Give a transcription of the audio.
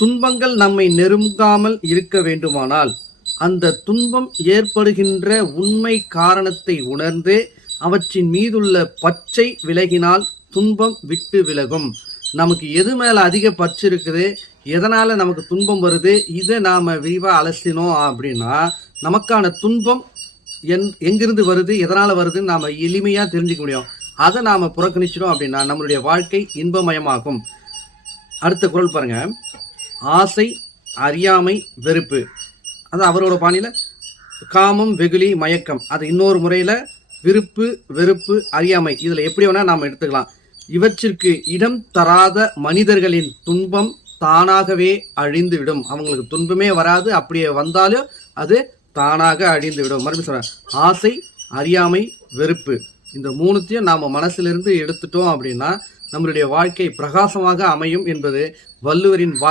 துன்பங்கள் நம்மை நெருங்காமல் இருக்க வேண்டுமானால் அந்த துன்பம் ஏற்படுகின்ற உண்மை காரணத்தை உணர்ந்து அவற்றின் மீதுள்ள பச்சை விலகினால் துன்பம் விட்டு விலகும். நமக்கு எது மேல அதிக பற்று இருக்குது எதனால நமக்கு துன்பம் வருது இதை நாம விரிவா அலசினோம் அப்படின்னா நமக்கான துன்பம் என் எங்கிருந்து வருது எதனால வருதுன்னு நாம எளிமையா தெரிஞ்சுக்க முடியும். அதை நாம புறக்கணிச்சிடும் அப்படின்னா நம்மளுடைய வாழ்க்கை இன்பமயமாகும். அடுத்த குரல் பாருங்க. ஆசை அறியாமை வெறுப்பு. அது அவரோட பாணியில் காமம் வெகுளி மயக்கம். அது இன்னொரு முறையில் விருப்பு வெறுப்பு அறியாமை. இதில் எப்படி வேணால் நாம் எடுத்துக்கலாம். இவற்றிற்கு இடம் தராத மனிதர்களின் துன்பம் தானாகவே அழிந்து விடும் அவங்களுக்கு துன்பமே வராது. அப்படியே வந்தாலும் அது தானாக அழிந்து விடும் மறுபடியும் சொல்கிறேன் ஆசை அறியாமை வெறுப்பு. இந்த மூணுத்தையும் நாம் மனசிலிருந்து எடுத்துட்டோம் அப்படின்னா நம்மளுடைய வாழ்க்கை பிரகாசமாக அமையும் என்பது வள்ளுவரின் வா